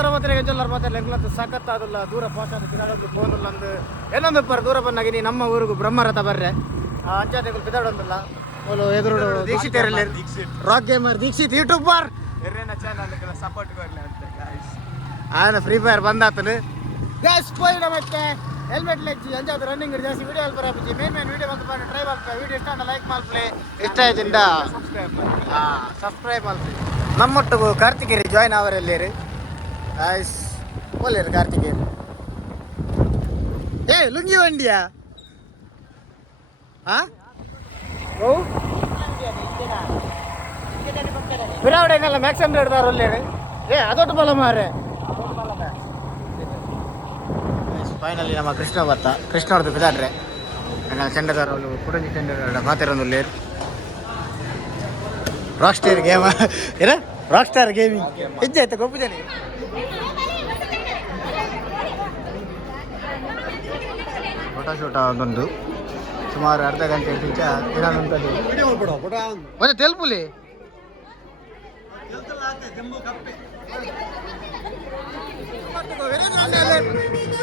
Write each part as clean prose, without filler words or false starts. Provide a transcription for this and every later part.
ನಮಸ್ಕಾರ ಮತ್ತೆ ಗೆಜ್ಜಲ್ಲರು ಮತ್ತೆ ಲೆಂಗ್ಲತ್ತು ಸಖತ್ತಾದಲ್ಲ ದೂರ ಪಾಸಾದ ಕಿರಾಡಕ್ಕೆ ಫೋನಲ್ಲ ಅಂದು ಏನೊಂದು ಪರ ದೂರ ಬಂದಾಗಿ ನೀ ನಮ್ಮ ಊರಿಗೂ ಬ್ರಹ್ಮರಥ ಬರ್ರೆ ಅಂಚಾತೆಗಳು ಬಿದ್ದಾಡೊಂದಲ್ಲ ಓಲು ಎದುರು ದೀಕ್ಷಿತರಲ್ಲಿ ರಾಕ್ ಗೇಮರ್ ದೀಕ್ಷಿತ್ ಯೂಟ್ಯೂಬರ್ ಎರ್ರೇನ ಚಾನಲ್ ಸಪೋರ್ಟ್ ಕೊಡ್ಲಿ ಅಂತ ಗಾಯ್ಸ್ ಆನ ಫ್ರೀ ಫೈರ್ ಬಂದಾತನು ಗಾಯ್ಸ್ ಪೋಯಿಡ ಮತ್ತೆ ಹೆಲ್ಮೆಟ್ ಲೆಚ್ಚಿ ಅಂಜಾದ ರನ್ನಿಂಗ್ ಜಾಸ್ತಿ ವಿಡಿಯೋ ಅಲ್ಪ ಬರಾಪಿಜಿ ಮೇನ್ ವಿಡಿಯೋ ಬಂದು ಮಾಡಿ ಟ್ರೈ ಮಾಡ್ತಾ ವಿಡಿಯೋ ಇಷ್ಟ ಅಂತ ಲೈಕ್ ಮಾಡ್ಪ್ಲೆ ಇಷ್ಟ ಆಯ್ತಿಂದ ಸಬ್ಸ್ಕ್ರೈಬ್ ಮಾಡ್ತೀವಿ ನಮ್ಮೊಟ್ಟಿಗೂ ಕಾರ್ತಿಕೇರಿ ಜಾಯ್ನ್ ಅವರೆಲ್ಲೇರಿ ಗಾಯ್ಸ್ ಓಲೇರು ಕಾರ್ತಿಕೇರಿ ಏ ಲುಂಗಿ ವಂಡಿಯಾ ಹಾಂ ಓ ಬಿರಾವಡೆನೆಲ್ಲ ಮ್ಯಾಕ್ಸಮ್ ಹಿಡ್ದಾರ ಅಲ್ಲೇರಿ ಏ ಅದೊಟ್ಟು ಬಲ ಮಾರೆ ಫೈನಲಿ ನಮ್ಮ ಕೃಷ್ಣ ಬರ್ತ ಕೃಷ್ಣ ಅವ್ರದ್ದು ಬಿದಾಡ್ರೆ ಚೆಂಡದಾರ ಅವರು ಕುಡಂಜಿ ಚೆಂಡ ಮಾತಿರೋದು ಲೇರ್ ರಾಕ್ ಸ್ಟಾರ್ ಗೇಮ್ ಏನ ರಾಕ್ ಸ್ಟಾರ್ ಗೇಮಿಂಗ್ ಹೆಜ್ಜೆ ಆಯ್ತಾ ಗೊಪ್ಪಿದ್ದೇನೆ ಫೋಟೋ ಶೂಟ ಒಂದೊಂದು ಸುಮಾರು ಅರ್ಧ ಗಂಟೆ ನಿಂಚ ಮತ್ತೆ ತೆಲ್ಪುಲಿ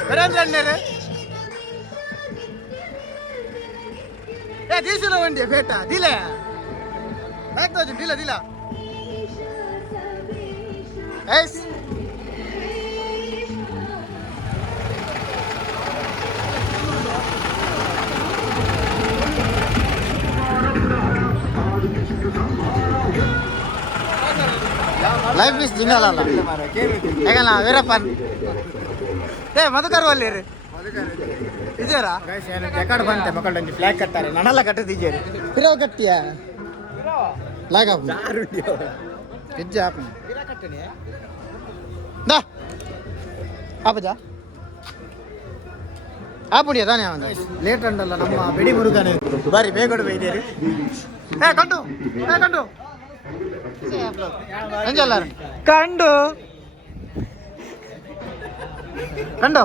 ವೀರೇಂದ್ರ ಏ ದೀಸುಲ ವಂಡಿ ಬೇಟ ದಿಲೆ ಆಯ್ತು ದಿಲ ದಿಲ ಎಸ್ ಲೈಫ್ ಇಸ್ ಜಿಂಗಲ್ ಅಲ್ಲ ಹೇಗಲ್ಲ ವೀರಪ್ಪನ್ ಏ ಮಧುಕರ್ ಒಲ್ಲಿರಿ ಇದ್ದೀರಾ ರೆಕಾರ್ಡ್ ಬಂತೆ ಮಕ್ಕಳೊಂದು ಫ್ಲಾಗ್ ಕಟ್ತಾರೆ ನನ್ನೆಲ್ಲ ಕಟ್ಟಿದ್ದೀರಿ ಫಿರೋ ಕಟ್ಟಿಯ ಫ್ಲಾಗ್ ಹಾಕು ಹೆಜ್ಜೆ ಹಾಕು ದಾ ಹಾಪಜಾ ಹಾಪುಡಿಯ ತಾನೇ ಅವನು ಲೇಟ್ ಅಂಡಲ್ಲ ನಮ್ಮ ಬೆಡಿ ಮುರುಗನೆ ಬಾರಿ ಬೇಗ ಬೈದೇರಿ ಏ ಕಂಡು ಏ ಕಂಡು ಎಂಜಲ್ಲಾರ ಕಂಡು ಕಂಡು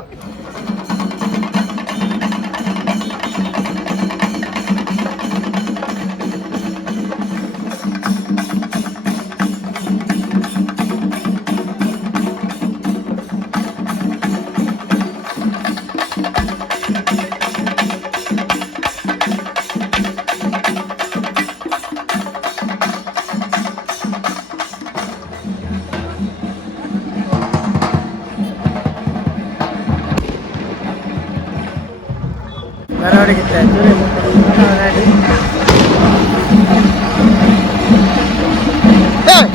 ಮೆರವಣಿಗೆ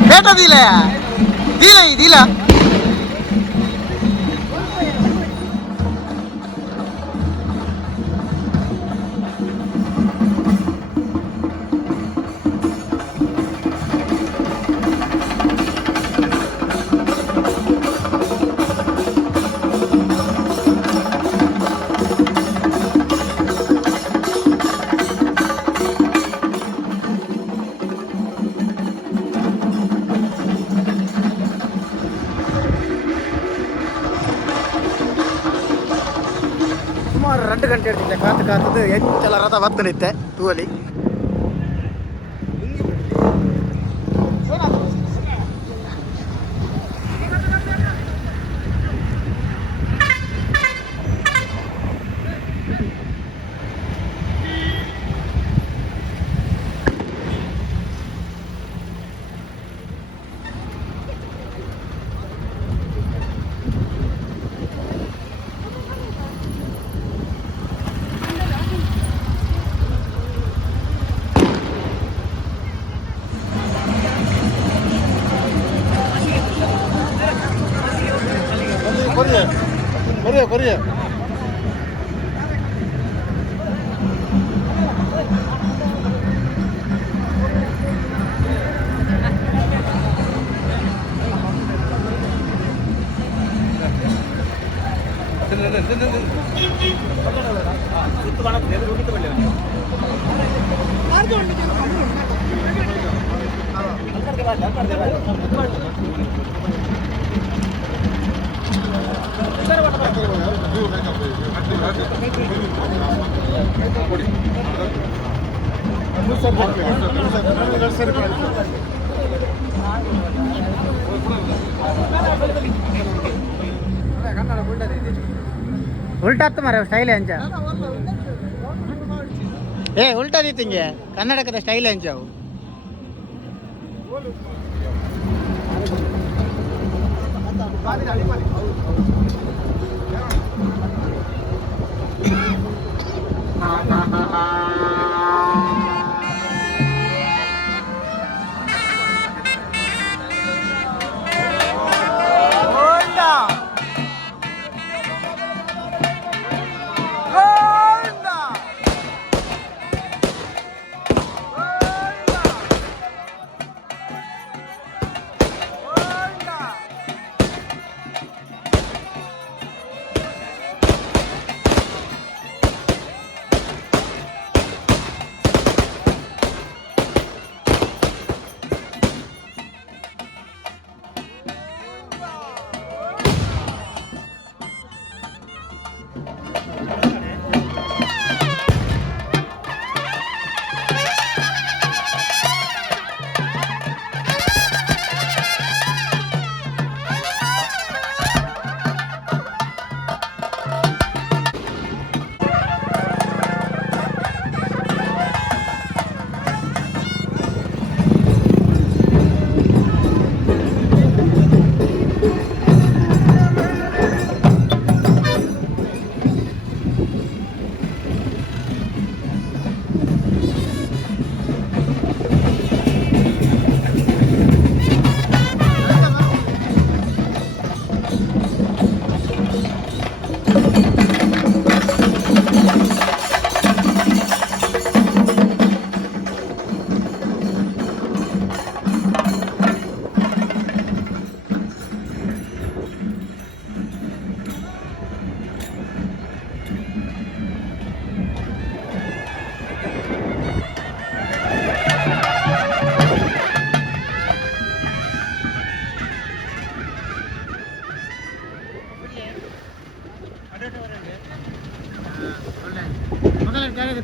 ಬೇಟ ದಿಲ ದಿಲ ದಿಲ ಸುಮಾರು 2 ಗಂಟೆ ಇರ್ತಿದ್ದೆ ಕಾತದು ಎಂತೆಲ್ಲ ರಥ ಬತ್ತನಿತ್ತೆ ತೂವಲಿ ಕೊರಿಯ ಉಲ್ಟಾತ್ತು ಮರ ಸ್ಟೈಲ್ ಅಂಚ ಉಲ್ಟಾ ದೀತಿಂಗೆ ಕನ್ನಡಕದ ಸ್ಟೈಲ್ ಅಂಚ ಅವು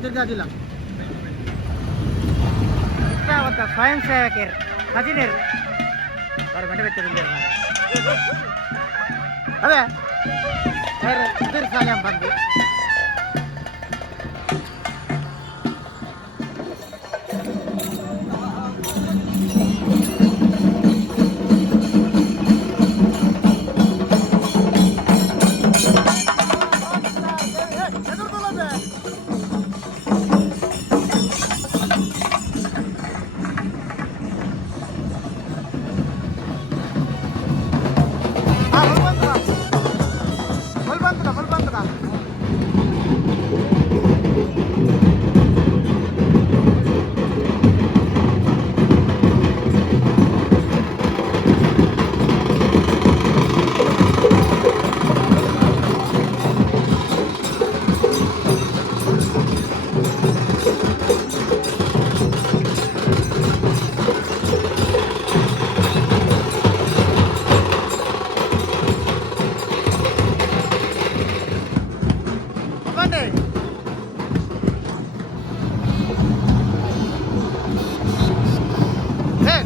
ತಿರ್ಗಾದಿಲ್ಲ ಸ್ವಯಂ ಸೇವಕರು ಹದಿನೇರು ಅವ್ರ ಗಂಟೆ ಬೆಚ್ಚ ಅದೇ ಸಾಲ ಬಂದು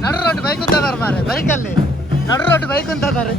ನಡು ರೋಡ್ ಬೈಕ್ ಉಂಟದಾರ ಮಾರೆ ಬೈಕಲ್ಲಿ ನಡು ರೋಡ್ ಬೈಕ್ ಉಂಟದಾರೆ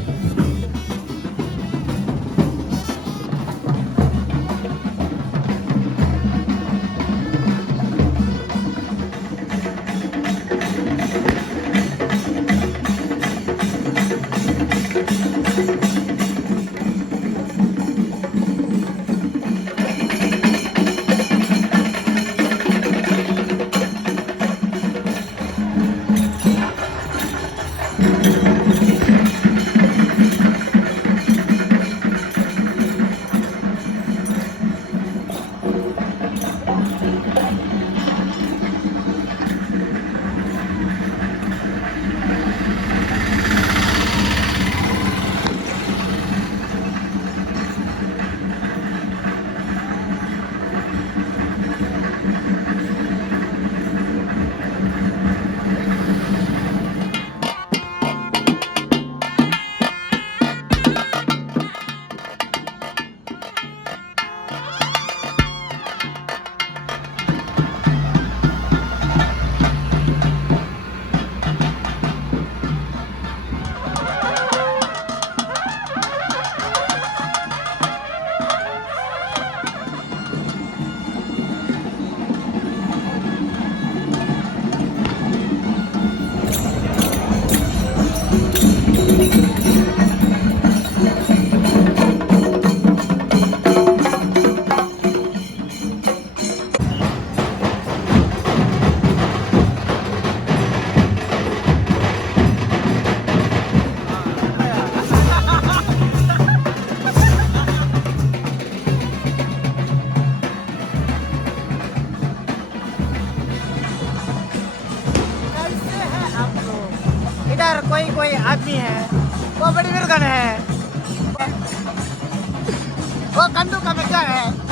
ಓ ಕಂಡು ಕಮೆಂಟ್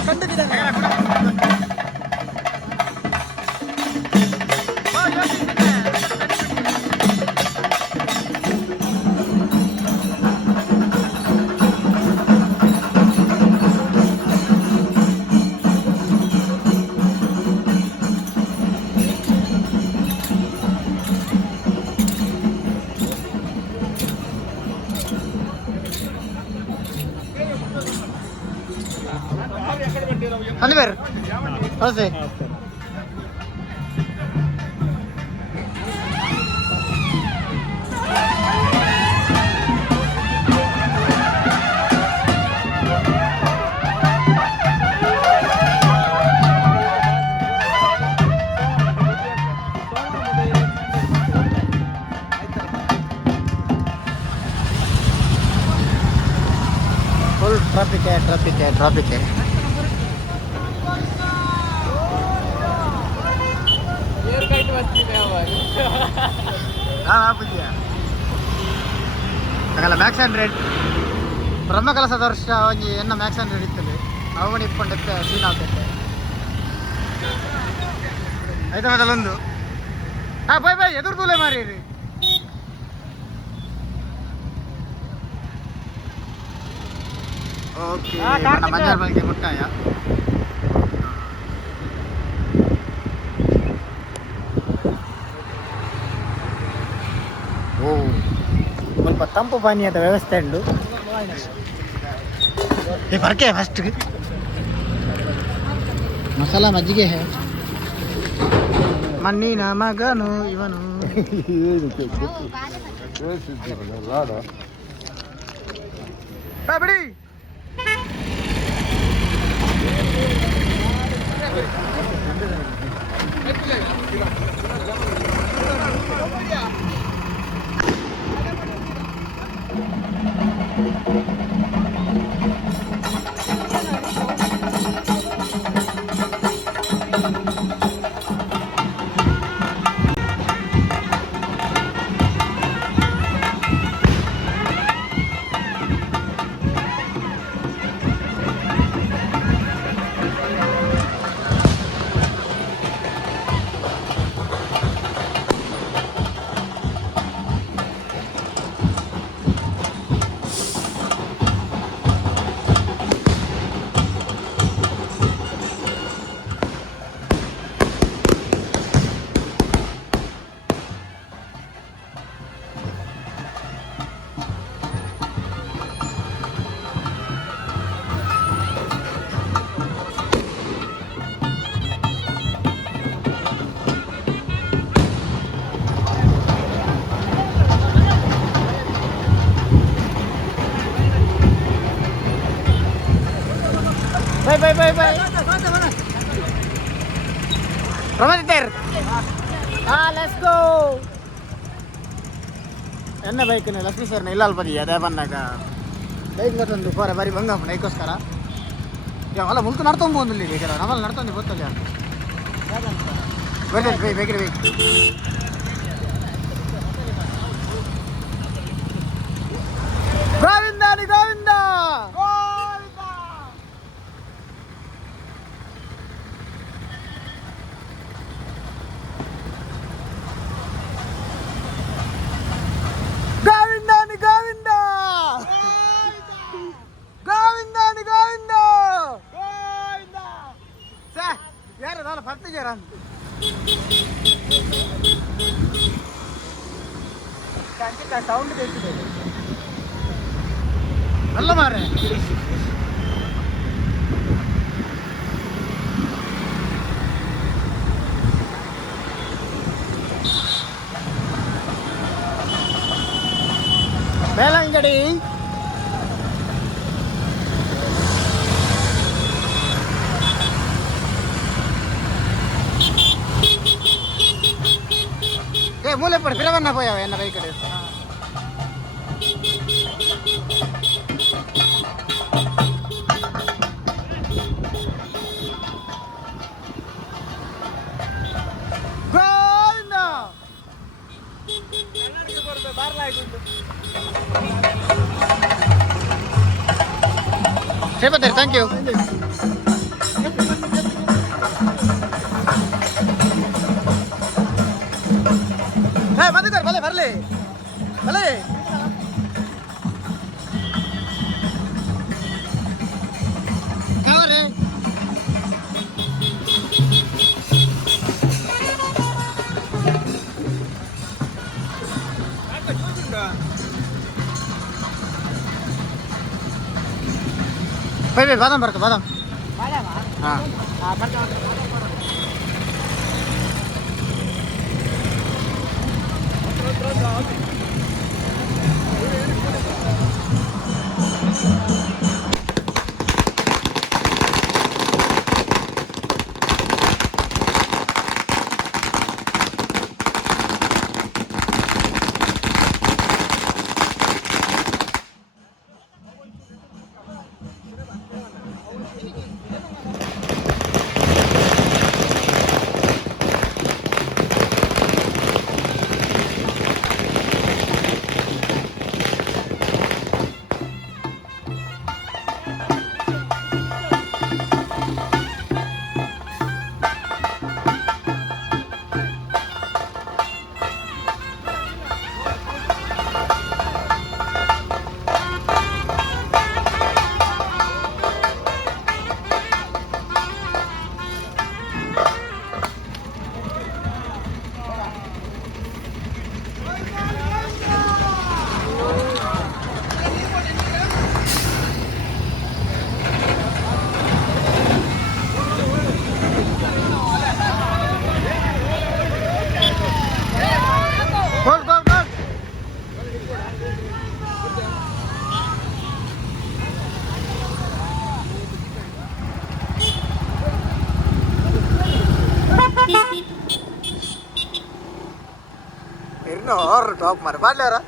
ಕಂಡು ಗಿಡ ಅಲ್ಲಿ ಬೇರೆ ಹೊಸೆ ಫುಲ್ ಟ್ರಾಫಿಕ್ ಆಗಲ್ಲ ಮ್ಯಾಕ್ಸ್ 100 ಬ್ರಹ್ಮ ಕಲಸದ ವರ್ಷ ಒಂಜಿ ಎನ್ನ ಮ್ಯಾಕ್ಸ್ 100 ಇತ್ತಲ್ಲಿ ಅವನು ಇಟ್ಕೊಂಡತ್ತೆ ಸೀನ್ ಆಗ್ತೈತೆ ಆಯ್ತಾ ಮೊದಲೊಂದು ಬಾಯ್ ಎದುರು ತೂಲೆ ಮಾರೀರಿ ಓಕೆ ಮಂಜಾರ ಬಗ್ಗೆ ಮುಟ್ಟಾಯ ಓ ಸ್ವಲ್ಪ ತಂಪು ಪಾನೀಯದ ವ್ಯವಸ್ಥೆ ಉಂಟು ಬರ್ಕೆ ಫಸ್ಟ್ ಮಸಾಲ ಮಜ್ಜಿಗೆ ಮಣ್ಣಿನ ಮಗನು ಇವನು ಬಿಡಿ Bye. Romaniter. Let's go. ಎನ್ನ ಬೈಕ್ ಲಕ್ಷ್ಮೀ ಸರ್ನ ಇಲ್ಲ ಅಲ್ಪದಿ ಅದೇ ಬಂದಾಗ ಬೈಕ್ ಬರ್ತಂದು ಪೋರ ಬಾರಿ ಬಂಗಪ್ಪ ನೈಕೋಸ್ಕರ ಅಲ್ಲ ಮುಂದೆ ನಡ್ತೊಂಬ ಬಂದಿಲ್ಲ ಈಗ ನಮ್ಮಲ್ಲಿ ನಡ್ತಂದು ಗೊತ್ತಲ್ಲ ಬರ್ತದೆ ಬೇಕಿರಿ ಬೇಕು ಗೋವಿಂದ ಯಾರು ಪತ್ತು ಜರ ಸೌಂಡ್ ಬೇಕಿದೆ ಅಲ್ಲ ಮಾರೆ ಬೇಲಂಗಡಿ ಮೂಲೆ ಪಡ ಪಿರವನ್ನ ಪೋಯವ ಎನ್ನ bike Shripati thank you. Madhukar ಬಲೆ ಬರಲಿ ಬಲೆ. ಕಾವರೆ ಬೈ ಬಾದಾಮ್ ಬರ್ಕ ಬಾದಾಮ್. ಹಾಂ और टॉप मारे बाढ़ ले रहा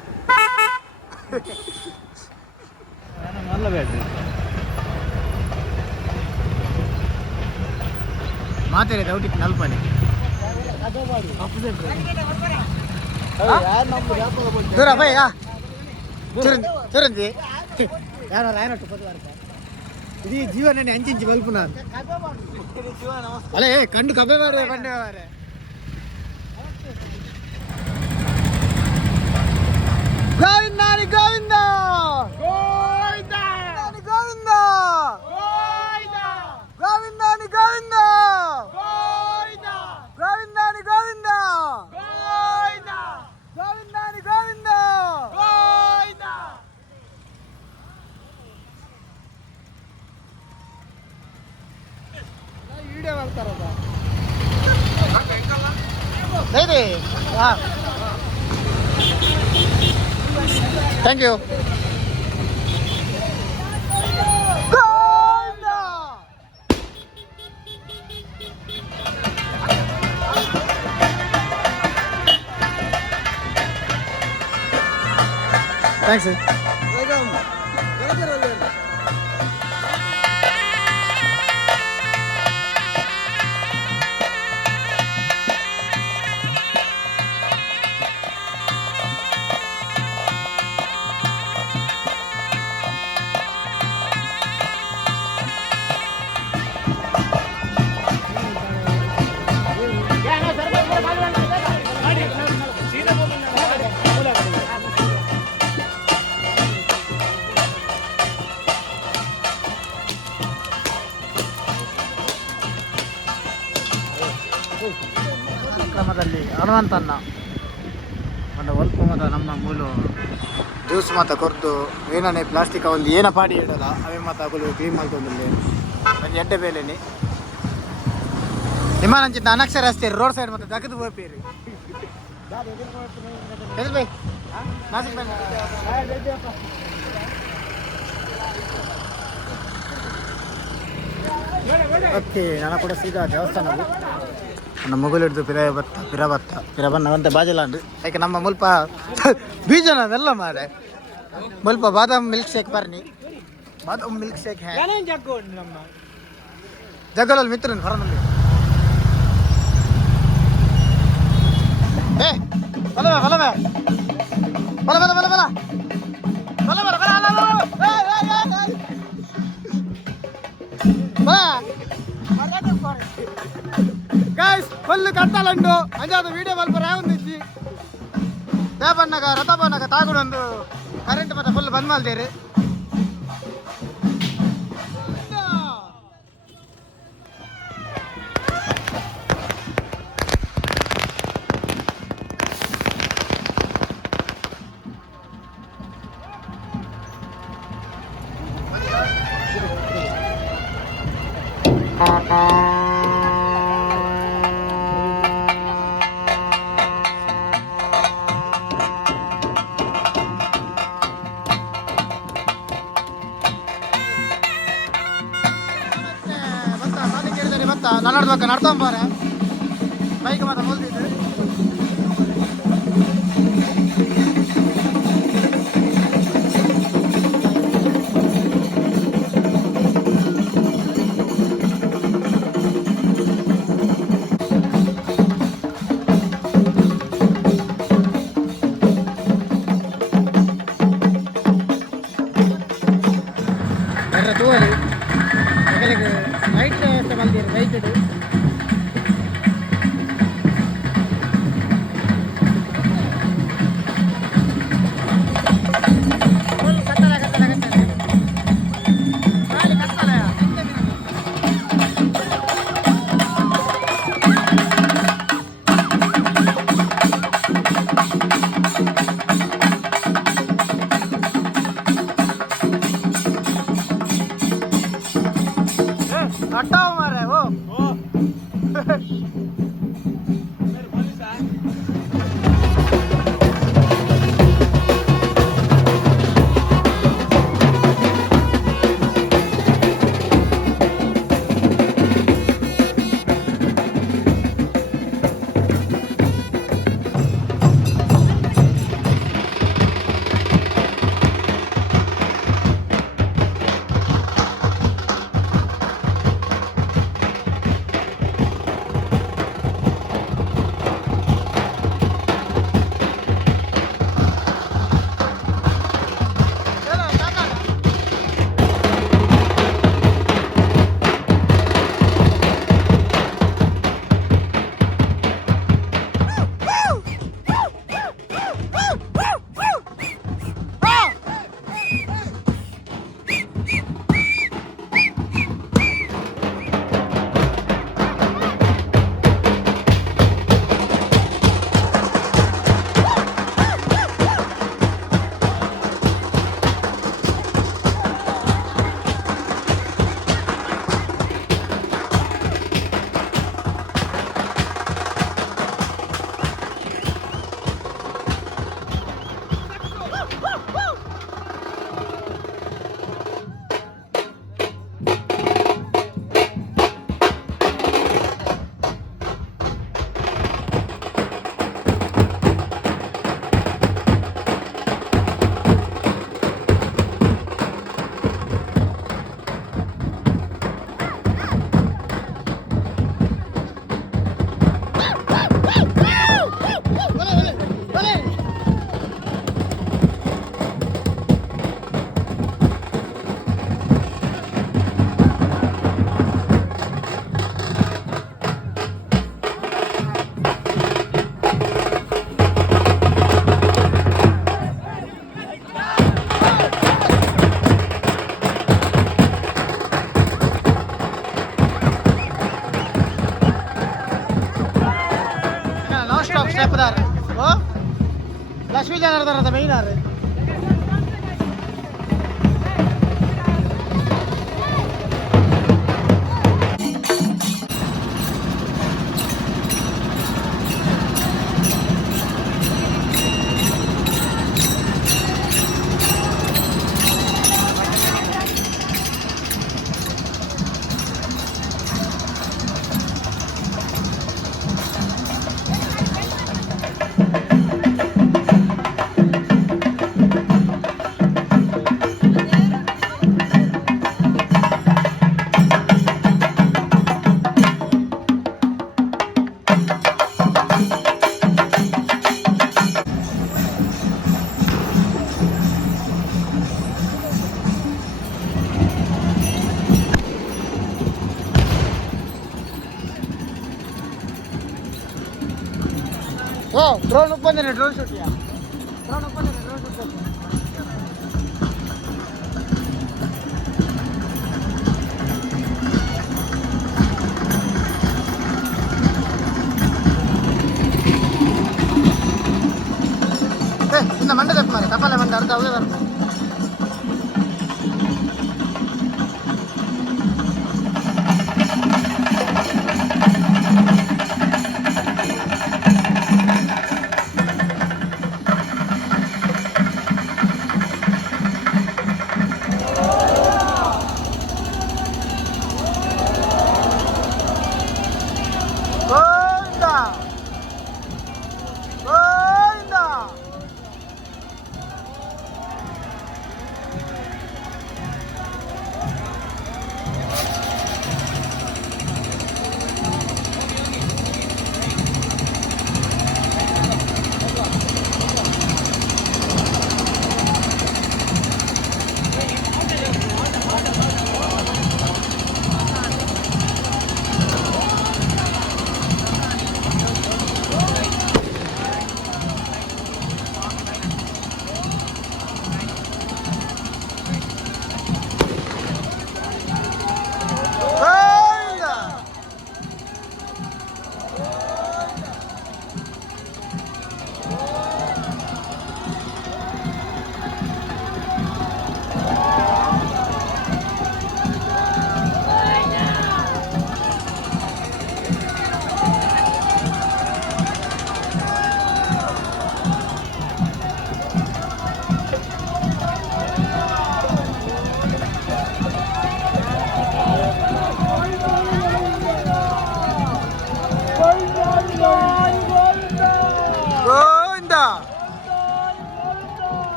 ಮಾತೇನೆ ದೌಟಿ ನಲ್ಪನೆ ದೂರ ಬೈ ಚುರಂದಿ ಯಾರು ರಾಯನಟ್ಟು ಪದವಾರ್ಕ ಇಡೀ ಜೀವನ ಅಂಚಿಂಚಿ ಬಲ್ಪು ನಾನು ಅಲ್ಲೇ ಕಂಡು ಕಬ್ಬೆ ಮಾರೆ ಬಂಡೆ ಮಾರೆ. ಗೋವಿಂದಾನಿ ಗೋವಿಂದ ಗೋವಿಂದ ಗೋವಿಂದ ಗೋವಿಂದಾನಿ ಗೋವಿಂದ ಗೋವಿಂದಾನಿ ಗೋವಿಂದ ಗೋವಿಂದಾನಿ ಗೋವಿಂದ ವಿಡಿಯೋ ಮಾಡ್ತಾರಲ್ಲ ಥ್ಯಾಂಕ್ ಯು. ಥ್ಯಾಂಕ್ಸ್. ಕಾರ್ಯಕ್ರಮದಲ್ಲಿ ಹನುಮಂತನ್ನ ಒಂದು ಒಲ್ಪ ಮತ ನಮ್ಮ ಮೂಲು ಜ್ಯೂಸ್ ಮಾತ ಕೊರ್ದು ಏನೇ ಪ್ಲಾಸ್ಟಿಕ್ ಒಂದು ಏನ ಪಾಡಿ ಇಡಲ್ಲ ಅವೇ ಮಾತ ಅಗಲು ಕ್ಲೀನ್ ಮಾಡ್ಕೊಂಡಲ್ಲಿ ಒಂದು ಎಡ್ಡೆ ಬೇಲೆನಿ ನಿಮ್ಮ ನಂಚಿದ್ದ ಅನಕ್ಷರ ಅಷ್ಟೇ ರೋಡ್ ಸೈಡ್ ಮತ್ತೆ ತೆಗೆದು ಹೋಗ್ತೀರಿ ಬೈ ನಾಸಿಕ್ ಬೈ. ಓಕೆ ನಾನು ಕೂಡ ಸೀದಾ ದೇವಸ್ಥಾನದ್ದು ನನ್ನ ಮಗಳು ಹಿಡಿದು ಪಿರ ಬನ್ನವಂತೆ ಬಾಜಲಾಂಡು ಯಾಕೆ ನಮ್ಮ ಮುಲ್ಪ ಬೀಜನ ಅದೆಲ್ಲ ಮಾರೆ ಮುಲ್ಪ ಬಾದಾಮ್ ಮಿಲ್ಕ್ ಶೇಕ್ ಬರ್ನಿ ಬಾದಾಮ್ ಮಿಲ್ಕ್ ಶೇಕ್ ಹ್ಯಾ ಜಗ್ಗಲಲ್ಲಿ ಮಿತ್ರನ್ ಹೊರನಲ್ಲಿ ಏ ಬಲ ಬಲ ಬಲ ಬಲ ಬಲ ಬಲ ಬಲ ಬಲ ಬಲ ಬಲ ಬಲ కళ్ళు కట్టాలంటూ అంచేత వీడియో బల్బు రావుంది ದೇಪಣ್ಣಗ ರಥಪ್ಪಣ್ಣಗ ತಾಗುಡೊಂದು ಕರೆಂಟ್ ಮತ್ತೆ ಫುಲ್ ಬಂದ್ ಮಾಡ್ತೀರಿ ನಡ್ಬೇಕು ನಡ್ಕೊಂಬಾರೆ ಬೈಕ್ ಮಾತ್ರ ಮುಲ್ದಿದ್ದು ತೂವಲ್ಲಿ ಲೈಟ್ ವ್ಯವಸ್ಥೆ ಬಂದಿರಿ ಲೈಟ್ हटाओ मारे वो लक्ष्मी जनार्दन मेन ಓ ಡ್ರೋನ್ ಬಂದಿದೆ, ಡ್ರೋನ್ ಶೂಟಿಯಾ? ಡ್ರೋನ್ ಬಂದಿದೆ, ಡ್ರೋನ್ ಶೂಟ್. ಇನ್ನು ಮಂಡೆ ತಪ್ಪ ಮಾರೆ, ತಪ್ಪಲೆ ಮಂಡೆ ಅರ್ಧ ಅವೇ ಬರ್ತದೆ.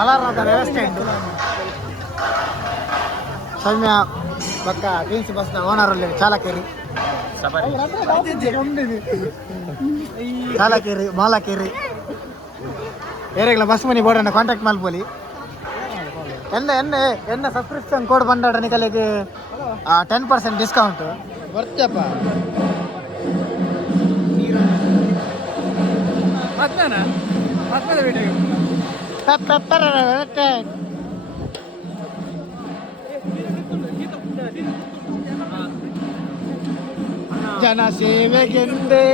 ಮಲಾರದ ವ್ಯವಸ್ಥೆ ಉಂಟು. ಸೌಮ್ಯ ಪಕ್ಕ ಬೀನ್ಸ್ ಬಸ್ನ ಓನರಲ್ಲಿ ಚಾಲಕೇರಿ ಚಾಲಕೇರಿ ಮಾಲಕೇರಿ ಏರೆಗಳ ಬಸ್ ಮನಿ ಬೋರ್ಡನ್ನು ಕಾಂಟ್ಯಾಕ್ಟ್ ಮಾಡ್ಬೋಲಿ. ಎನ್ನ ಸಬ್ಸ್ಕ್ರಿಪ್ಷನ್ ಕೋಡ್ ಬಂದಾಡ ನಿಕಲಿಗೆ 10% ಡಿಸ್ಕೌಂಟ್ ಬರ್ತಪ್ಪ. ಜನ ಸೇವೆಗೆಂದೇ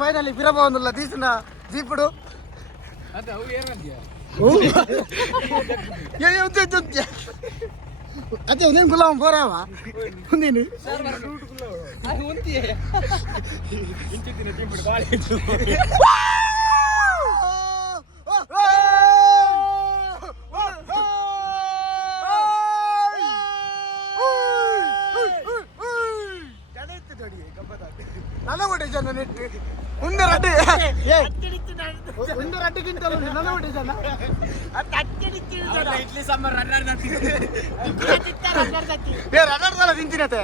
ఫైనల్ ఫిరబాగుందిలా తీసిన జీపుడు అదే నేను గులాం పోరావా ఉంది ಗಿಂಟಲು ನನ್ನ ಹೊಡಿಸಲ್ಲ ಇಡ್ಲಿ ಸಾಂಬಾರ್ ರನ್ನರ್ ರನ್ನರ್ದಲ್ಲ ತಿಂತೀನತೆ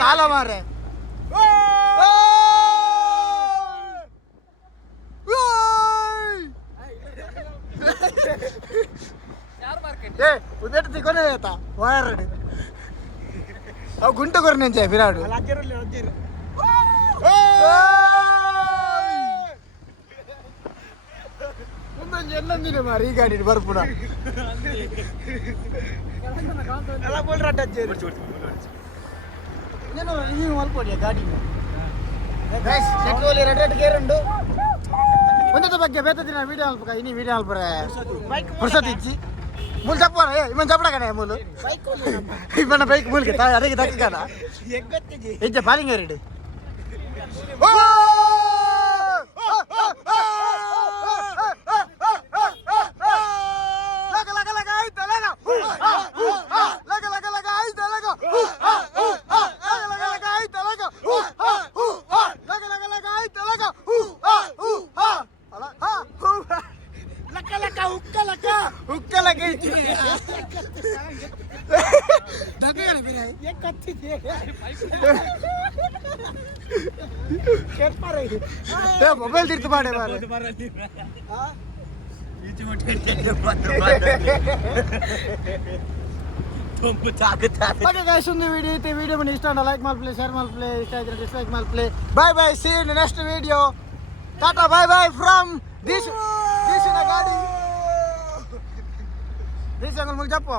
ತಾಲ ಮಾರೆ ಉದೆಟ್ ತಿಕ್ಕೊನೆ ಆಯ್ತಾ ವಾರಡ್ ಅವು ಗುಂಟ ಕೊರ್ನೆ ಅಂಚೆ ಬಿರಾಡು ಮುಂದೊಂದು ಎಲ್ಲೊಂದಿನ ಮಾರಿ ಈ ಗಾಡಿ ಬರ್ಪುಡ ಇನ್ನೇನು ನೀವು ಮಲ್ಪೊಡಿಯ ಗಾಡಿ ಪೆಟ್ರೋಲ್ ರೆಡ್ ಗೇರ್ ಉಂಡು ಒಂದದ ಬಗ್ಗೆ ಬೇತ ದಿನ ವೀಡಿಯೋ ಅಲ್ಪ ಇನಿ ವೀಡಿಯೋ ಅಲ್ಪರೆ ಪುರ್ಸತ್ ಇಚ್ಚಿ ಮೂಲ ಚಪ್ಪ ಇಮನ್ ಚಪ್ಪಡ ಕಣೆ ಮೂಲು ಇಮ್ಮನ ಬೈಕ್ ಮೂಲ್ಗೆ ಅದಕ್ಕೆ ದಕ್ಕನ ಹೆಜ್ಜ ಪಾಲಿಂಗ ರೆಡಿ ಮೊಬೈಲ್ ತಿರ್ತು ಮಾಡೆ ಒಂದು ವಿಡಿಯೋ ಐತೆ ವಿಡಿಯೋ ಮನೆ ಇಷ್ಟ ಲೈಕ್ ಮಾಡ್ಪ್ಲೇ ಶೇರ್ ಮಾಡ್ಪ್ಲೇ ಇಷ್ಟ ಆದ್ರೆ ಡಿಸ್ಲೈಕ್ ಮಾಡ್ಪ್ಲೇ bye bye see in next video ಟಾಟಾ ಬಾಯ್ ಬಾಯ್ ಫ್ರಮ್ ದಿಸ್ ಗಾಡಿ ದಿಸ್ ಅಂಗಲ್ ಮುಗ್ಜಪ್ಪ